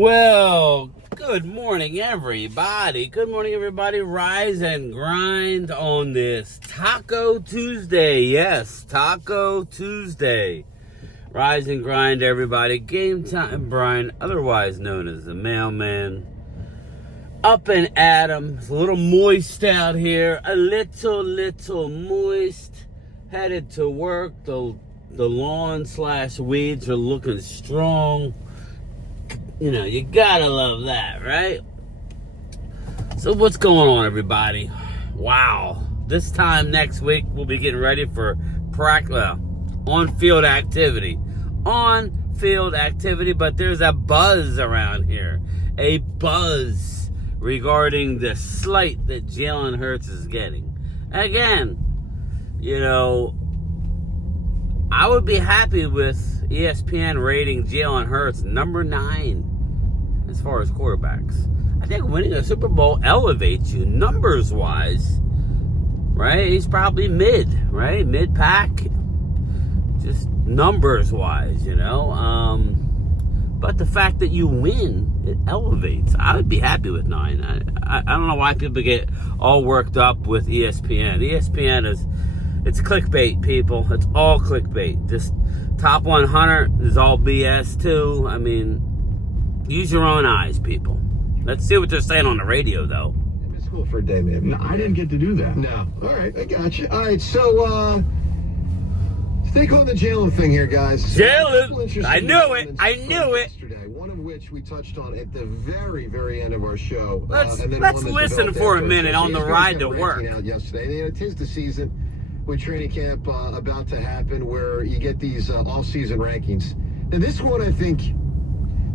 Well, good morning, everybody. Good morning, everybody. Rise and grind on this Taco Tuesday. Yes, Taco Tuesday. Rise and grind, everybody. Game time, Brian, otherwise known as the mailman. Up and at 'em. It's a little moist out here. A little moist. Headed to work. The lawn/weeds are looking strong. You know, you gotta love that, right? So what's going on, everybody? Wow. This time next week, we'll be getting ready for on-field activity. On-field activity, but there's a buzz around here. A buzz regarding the slight that Jaylen Hurts is getting. Again, you know, I would be happy with ESPN rating Jaylen Hurts number 9 as far as quarterbacks. I think winning a Super Bowl elevates you numbers-wise, right? He's probably mid, right? Mid-pack, just numbers-wise, you know? But the fact that you win, it elevates. I would be happy with 9. I don't know why people get all worked up with ESPN. ESPN it's clickbait, people. It's all clickbait. This top 100 is all BS, too. I mean, use your own eyes, people. Let's see what they're saying on the radio, though. I missed school for a day, man. No, I didn't get to do that. No. All right, I got you. All right, so, stay on the Jalen thing here, guys. Jalen! I knew it! Yesterday, one of which we touched on at the very, very end of our show. Let's listen for a minute on the ride to work. Out yesterday. You know, 'tis the season with training camp about to happen where you get these off-season rankings. Now, this one, I think,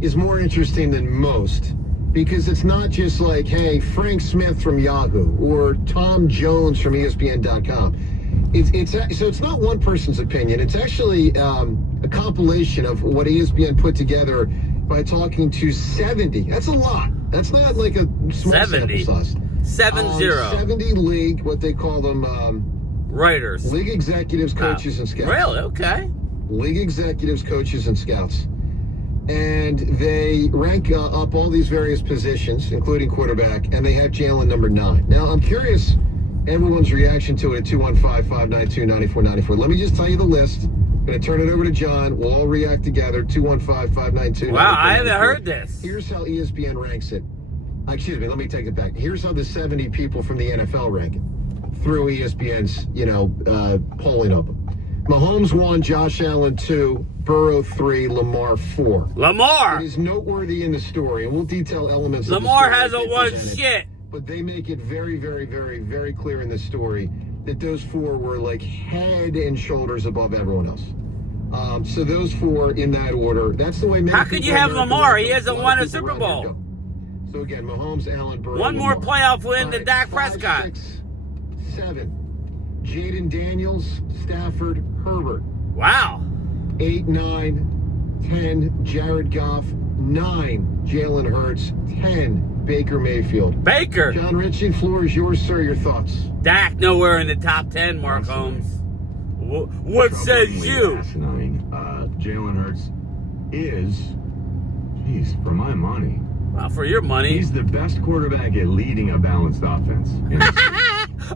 is more interesting than most because it's not just like, hey, Frank Smith from Yahoo or Tom Jones from ESPN.com. So it's not one person's opinion. It's actually a compilation of what ESPN put together by talking to 70. That's a lot. That's not like a small 70. sample size. 70. 70 league, what they call them, writers. League executives, coaches, and scouts. Really? Okay. League executives, coaches, and scouts. And they rank up all these various positions, including quarterback, and they have Jalen number 9. Now, I'm curious everyone's reaction to it at 215-592-9494. Let me just tell you the list. I'm going to turn it over to John. We'll all react together. 215-592-9494. Wow, I haven't heard this. Here's how ESPN ranks it. Excuse me, let me take it back. Here's how the 70 people from the NFL rank it through ESPN's, polling of them. Mahomes 1, Josh Allen 2, Burrow 3, Lamar 4. Lamar! It is noteworthy in the story, and we'll detail elements of the Lamar story hasn't won shit. But they make it very, very, very, very clear in the story that those 4 were like head and shoulders above everyone else. So those 4 in that order. That's the way. How could you have Lamar? He hasn't won a Super Bowl. So again, Mahomes, Allen, Burrow. One more Lamar. playoff win than Dak 5, Prescott. 6, 7. Jaden Daniels, Stafford, Herbert. Wow. 8, 9, 10, Jared Goff. 9, Jalen Hurts. 10, Baker Mayfield. Baker. John Ritchie, floor is yours, sir. Your thoughts? Dak nowhere in the top 10, Mark Holmes. What says you? Jalen Hurts is, for my money. Well, for your money. He's the best quarterback at leading a balanced offense.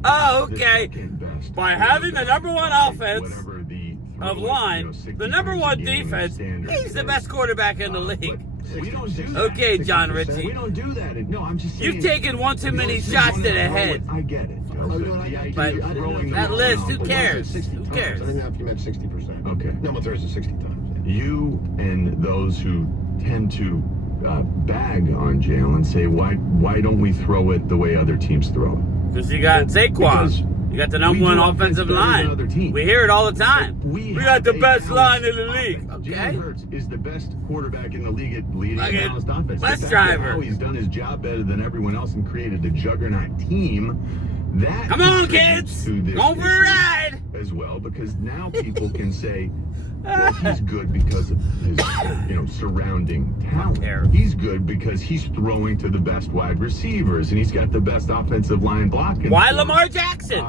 Oh, okay. By having the number 1 offense of line, the number 1 defense, he's the best quarterback in the league. We don't do that. Okay, John Ritchie. We don't do that. No, I'm just saying. You've taken one too many shots to the head. I get it. But that list, who cares? Who cares? I didn't know if you meant 60%. Okay. No, but there's a 60 times. You and those who tend to bag on Jalen say, why don't we throw it the way other teams throw it? Because you got Saquon. You got the number 1 offensive line. We hear it all the time. We got the best line in the league. Okay. Jalen Hurts is the best quarterback in the league at leading a balanced offense. Bus driver. How he's done his job better than everyone else and created a juggernaut team. That come on, kids. Go for a ride. As well, because now people can say, well, he's good because of his, surrounding talent. He's good because he's throwing to the best wide receivers, and he's got the best offensive line blocking. Why Lamar Jackson?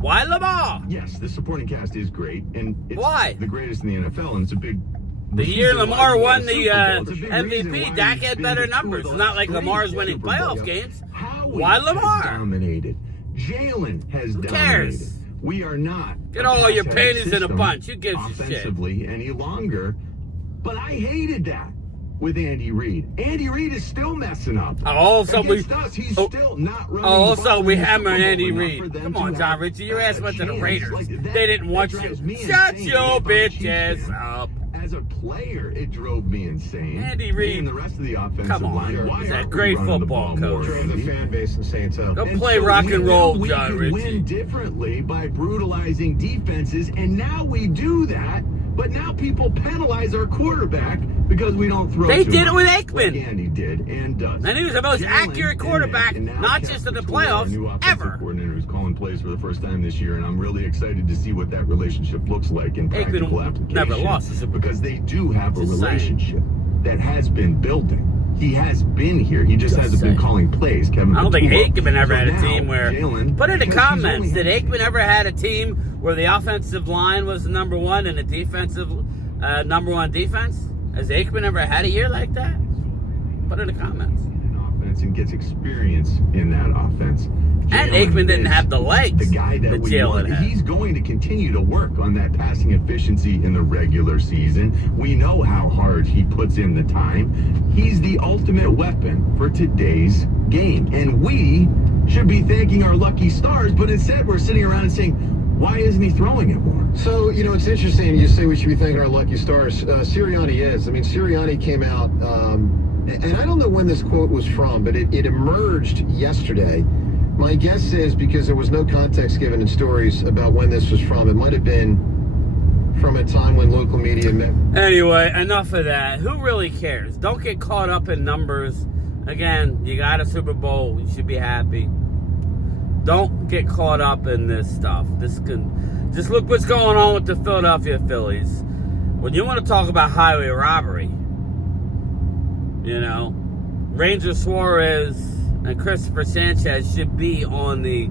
Why Lamar? Yes, the supporting cast is great, and it's Why? the greatest in the NFL, and it's a big The year Lamar won the It's a big reason MVP, why Dak he's had been better to two of numbers. the It's not like last Lamar's three winning Super Bowl playoff games. Howie Why Lamar? has dominated. Jalen has Who dominated. cares? We are not Get a all your pass-heavy panties in a system bunch. Who gives a shit? offensively any longer. But I hated that with Andy Reid. Andy Reid is still messing up. Also, Against us, he's still not running the also ball we in the hammering Super Bowl Andy enough Reid. for them Come to on, John have Ritchie. Your ass a went to the chance. Raiders. Like, that- They didn't want that you. drives me Shut insane your if I'm a bitch Chiefs ass fan. up. As a player, it drove me insane. Andy Reid. And the rest of the offensive Come on. line. Why He's a aren't we great running the football ball coach. more, Drove the Andy? fan base insane too. Go And play so rock we and knew roll, we John could Ritchie. win differently by brutalizing defenses, and now we do that. But now people penalize our quarterback because we don't throw. They too did it with much, Aikman. like Andy did and does. And he was the most Jalen accurate quarterback, and now not Kevin just in the Couture, our playoffs, new offensive ever. coordinator who's calling plays for the first time this year, and I'm really excited to see what that relationship looks like in practical Aikman application. never lost a Super Bowl. Because they do have a Just saying. relationship that has been building. He has been here. He just hasn't saying. been calling plays. Kevin I don't think Couture. Aikman ever So had a now, team where. Jalen, Put in the because he's comments. only Did had- Aikman ever had a team where the offensive line was the number one and the defensive number one defense? Has Aikman ever had a year like that? Put in the comments. offense and gets experience in that offense. And Jalen Aikman didn't is have the legs the guy that we Jalen want. had. He's going to continue to work on that passing efficiency in the regular season. We know how hard he puts in the time. He's the ultimate weapon for today's game. And we should be thanking our lucky stars, but instead we're sitting around and saying, why isn't he throwing it more? So, it's interesting. You say we should be thanking our lucky stars. Sirianni is. I mean, Sirianni came out, and I don't know when this quote was from, but it emerged yesterday. My guess is because there was no context given in stories about when this was from. It might have been from a time when local media met. Anyway, enough of that. Who really cares? Don't get caught up in numbers. Again, you got a Super Bowl. You should be happy. Don't get caught up in this stuff. Just look what's going on with the Philadelphia Phillies. When you want to talk about highway robbery, Ranger Suarez and Christopher Sanchez should be on the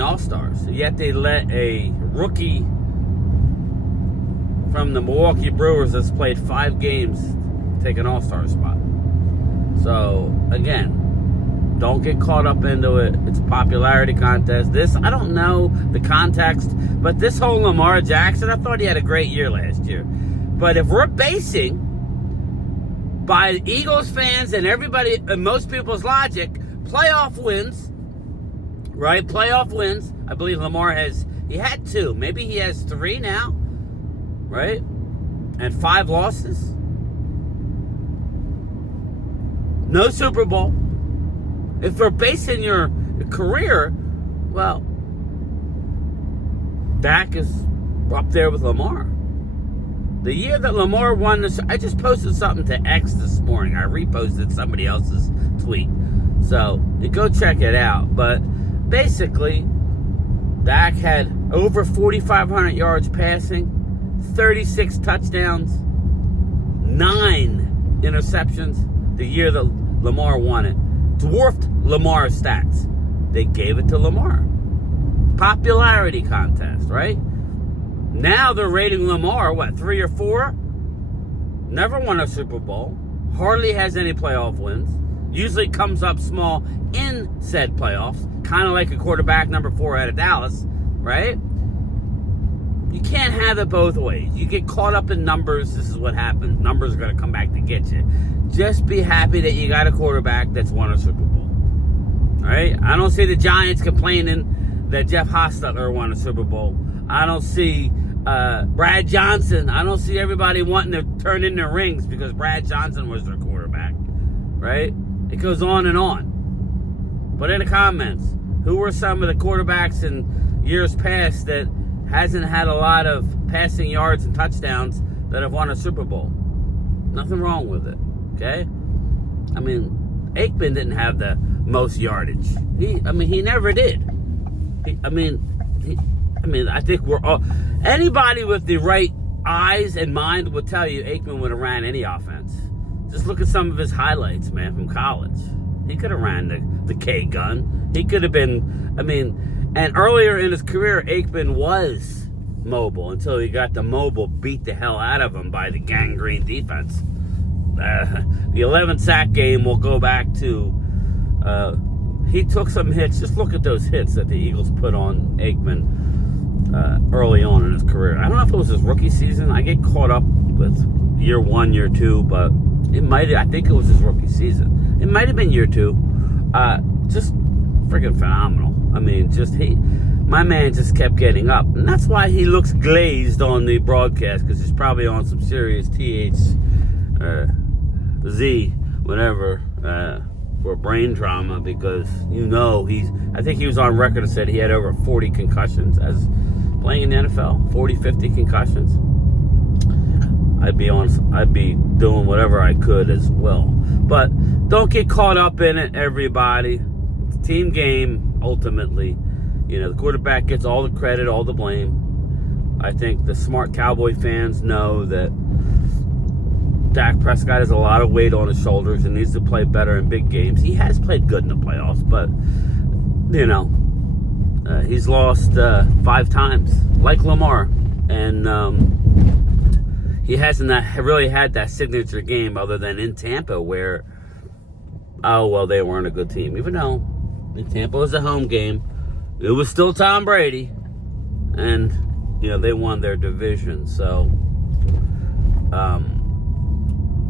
All-Stars. Yet they let a rookie from the Milwaukee Brewers that's played 5 games take an All-Star spot. So, again, don't get caught up into it. It's a popularity contest. I don't know the context, but this whole Lamar Jackson, I thought he had a great year last year. But if we're basing by Eagles fans and everybody, and most people's logic, playoff wins, right? Playoff wins. I believe Lamar he had 2. Maybe he has 3 now, right? And 5 losses. No Super Bowl. If we're basing your career, well, Dak is up there with Lamar. The year that Lamar won this, I just posted something to X this morning. I reposted somebody else's tweet. So, you go check it out. But basically, Dak had over 4,500 yards passing, 36 touchdowns, 9 interceptions the year that Lamar won it. Dwarfed Lamar's stats. They gave it to Lamar. Popularity contest, right? Now they're rating Lamar, 3 or 4? Never won a Super Bowl. Hardly has any playoff wins. Usually comes up small in said playoffs. Kind of like a quarterback number 4 out of Dallas, right? You can't have it both ways. You get caught up in numbers. This is what happens. Numbers are going to come back to get you. Just be happy that you got a quarterback that's won a Super Bowl. All right? I don't see the Giants complaining that Jeff Hostetler won a Super Bowl. I don't see Brad Johnson. I don't see everybody wanting to turn in their rings because Brad Johnson was their quarterback. Right? It goes on and on. But in the comments, who were some of the quarterbacks in years past that hasn't had a lot of passing yards and touchdowns that have won a Super Bowl? Nothing wrong with it. Okay? I mean, Aikman didn't have the most yardage. He never did. I think we're all... Anybody with the right eyes and mind would tell you Aikman would have ran any offense. Just look at some of his highlights, man, from college. He could have ran the K-gun. He could have been... and earlier in his career, Aikman was mobile until he got the mobile beat the hell out of him by the gangrene defense. The 11 sack game will go back to he took some hits. Just look at those hits that the Eagles put on Aikman early on in his career. I don't know if it was his rookie season. I get caught up with year 1, year 2, but I think it was his rookie season. It might have been year 2. Just freaking phenomenal. I mean, my man just kept getting up. And that's why he looks glazed on the broadcast, because he's probably on some serious Z, whatever, for brain trauma, because I think he was on record and said he had over 40 concussions as playing in the NFL, 40, 50 concussions. I'd be doing whatever I could as well. But don't get caught up in it, everybody. It's a team game, ultimately. The quarterback gets all the credit, all the blame. I think the smart Cowboy fans know that Dak Prescott has a lot of weight on his shoulders and needs to play better in big games. He has played good in the playoffs, but, he's lost 5 times, like Lamar. And he hasn't really had that signature game other than in Tampa where, they weren't a good team. Even though Tampa was a home game, it was still Tom Brady. And, they won their division. So,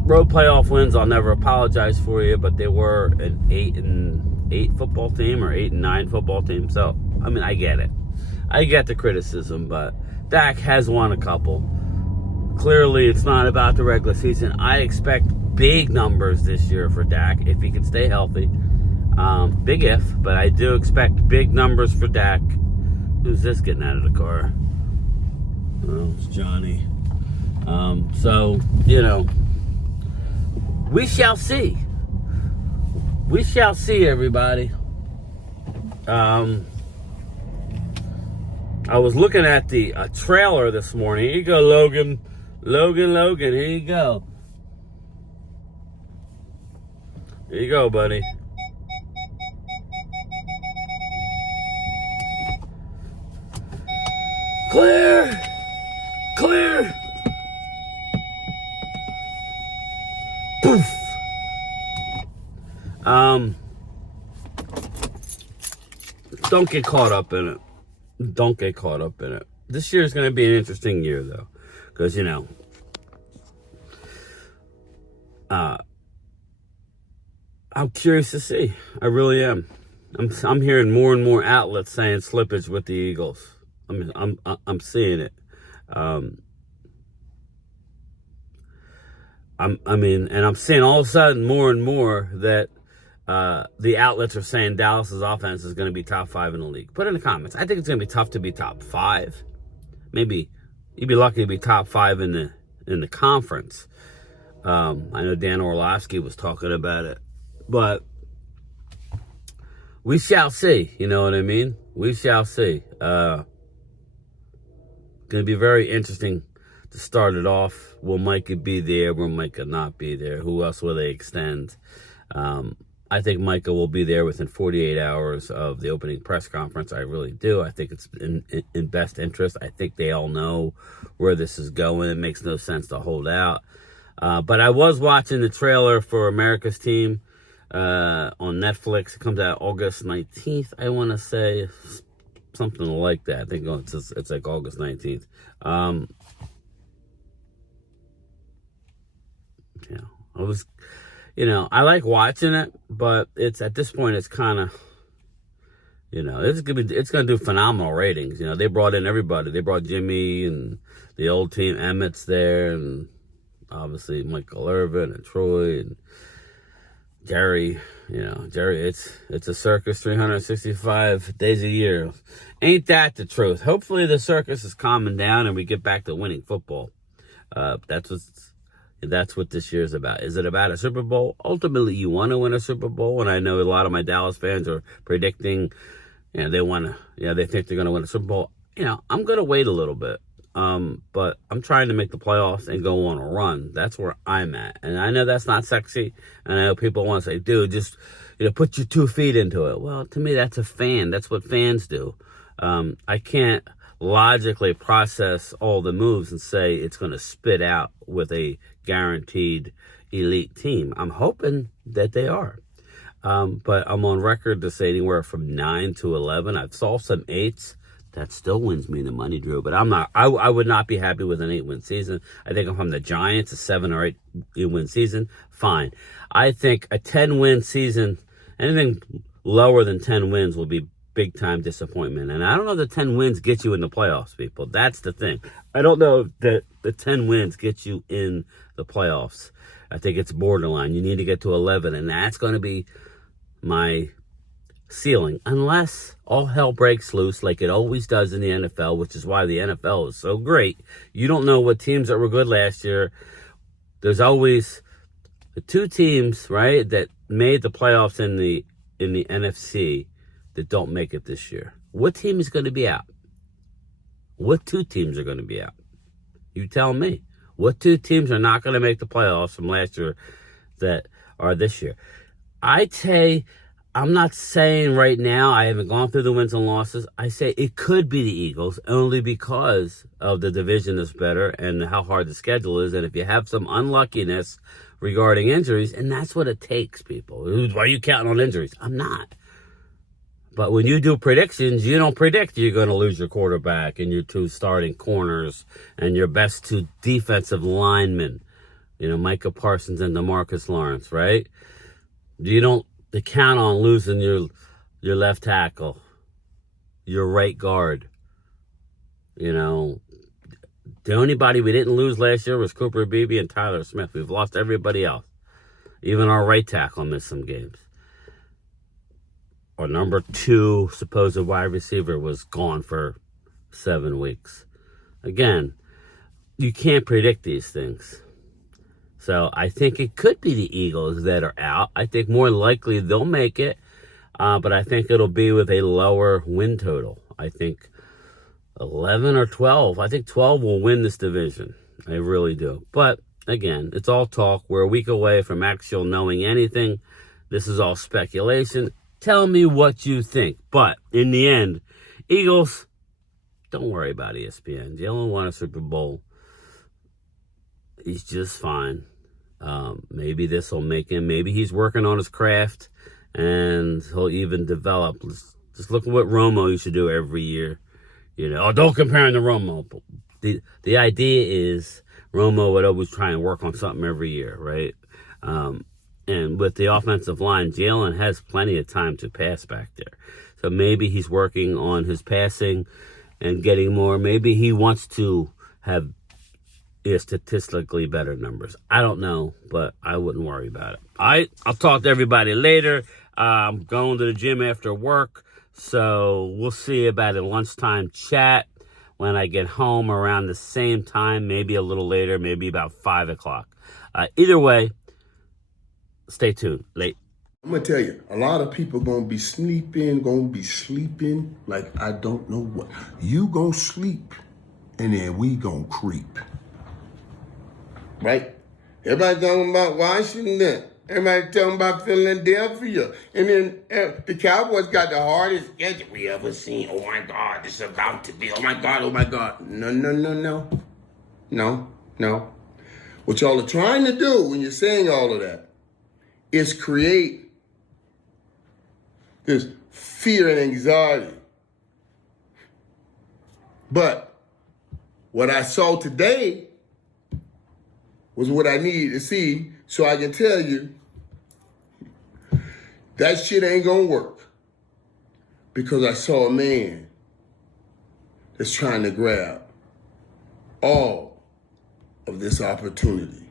road playoff wins, I'll never apologize for you, but they were an 8-8 football team or 8-9 football team. So, I get it. I get the criticism, but Dak has won a couple. Clearly, it's not about the regular season. I expect big numbers this year for Dak if he can stay healthy. Big if, but I do expect big numbers for Dak. Who's this getting out of the car? Oh, it's Johnny. So, we shall see. We shall see, everybody. I was looking at the trailer this morning. Here you go, Logan. Logan, here you go. Here you go, buddy. Clear! Poof! Don't get caught up in it. This year is going to be an interesting year, though. Because, I'm curious to see. I really am. I'm hearing more and more outlets saying slippage with the Eagles. I'm seeing it. And I'm seeing all of a sudden more and more that the outlets are saying Dallas's offense is going to be top 5 in the league. Put in the comments. I think it's going to be tough to be top 5. Maybe you'd be lucky to be top 5 in the conference. I know Dan Orlovsky was talking about it, but we shall see. You know what I mean? We shall see. Going to be very interesting to start it off. Will Micah be there? Will Micah not be there? Who else will they extend? I think Micah will be there within 48 hours of the opening press conference. I really do. I think it's in best interest. I think they all know where this is going. It makes no sense to hold out. But I was watching the trailer for America's Team on Netflix. It comes out August 19th, I want to say. Something like that. I think it's like August 19th. I like watching it, but it's at this point, it's kind of, it's gonna do phenomenal ratings. They brought in everybody. They brought Jimmy and the old team. Emmett's there, and obviously Michael Irvin and Troy and Jerry. Jerry. It's a circus, 365 days a year. Ain't that the truth? Hopefully the circus is calming down and we get back to winning football. That's what this year is about. Is it about a Super Bowl? Ultimately, you want to win a Super Bowl, and I know a lot of my Dallas fans are predicting, they think they're going to win a Super Bowl. I'm going to wait a little bit, but I'm trying to make the playoffs and go on a run. That's where I'm at, and I know that's not sexy, and I know people want to say, dude, just put your 2 feet into it. Well, to me, that's a fan. That's what fans do. I can't logically process all the moves and say it's going to spit out with a guaranteed elite team. I'm hoping that they are. But I'm on record to say anywhere from 9 to 11. I've saw some 8s. That still wins me the money, Drew. But I'm not. I would not be happy with an 8-win season. I think if I'm the Giants, a 7 or 8-win season, fine. I think a 10-win season, anything lower than 10 wins will be big time disappointment. And I don't know that 10 wins get you in the playoffs, people. That's the thing. I don't know that the 10 wins get you in the playoffs. I think it's borderline. You need to get to 11, and that's going to be my ceiling, unless all hell breaks loose like it always does in the NFL, which is why the NFL is so great. You don't know what teams that were good last year. There's always the 2 teams, right, that made the playoffs in the NFC that don't make it this year. What team is going to be out? What 2 teams are going to be out? You tell me. What 2 teams are not going to make the playoffs from last year that are this year? I'd say, I'm not saying right now, I haven't gone through the wins and losses. I say it could be the Eagles only because of the division is better and how hard the schedule is. And if you have some unluckiness regarding injuries, and that's what it takes, people. Why are you counting on injuries? I'm not. But when you do predictions, you don't predict you're going to lose your quarterback and your 2 starting corners and your best 2 defensive linemen. Micah Parsons and DeMarcus Lawrence, right? You don't count on losing your left tackle, your right guard. The only body we didn't lose last year was Cooper Beebe and Tyler Smith. We've lost everybody else. Even our right tackle missed some games. Our number 2 supposed wide receiver was gone for 7 weeks. Again, you can't predict these things. So I think it could be the Eagles that are out. I think more likely they'll make it, but I think it'll be with a lower win total. I think 11 or 12. I think 12 will win this division. I really do. But again, it's all talk. We're a week away from actual knowing anything. This is all speculation. Tell me what you think. But in the end, Eagles, don't worry about ESPN. Jalen won a Super Bowl. He's just fine. Maybe this will make him. Maybe he's working on his craft, and he'll even develop. Just look at what Romo used to do every year. Don't compare him to Romo. The idea is Romo would always try and work on something every year, right? And with the offensive line, Jalen has plenty of time to pass back there. So maybe he's working on his passing and getting more. Maybe he wants to have statistically better numbers. I don't know, but I wouldn't worry about it. I'll talk to everybody later. I'm going to the gym after work, so we'll see about a lunchtime chat when I get home around the same time, maybe a little later, maybe about 5 o'clock. Either way, stay tuned. Late. I'm going to tell you, a lot of people going to be sleeping like I don't know what. You going to sleep, and then we going to creep. Right? Everybody talking about Washington. Everybody talking about Philadelphia. And then the Cowboys got the hardest schedule we ever seen. Oh, my God, this is about to be. Oh, my God, oh, my God. No. What y'all are trying to do when you're saying all of that is create this fear and anxiety. But what I saw today was what I needed to see so I can tell you that shit ain't gonna work. Because I saw a man that's trying to grab all of this opportunity.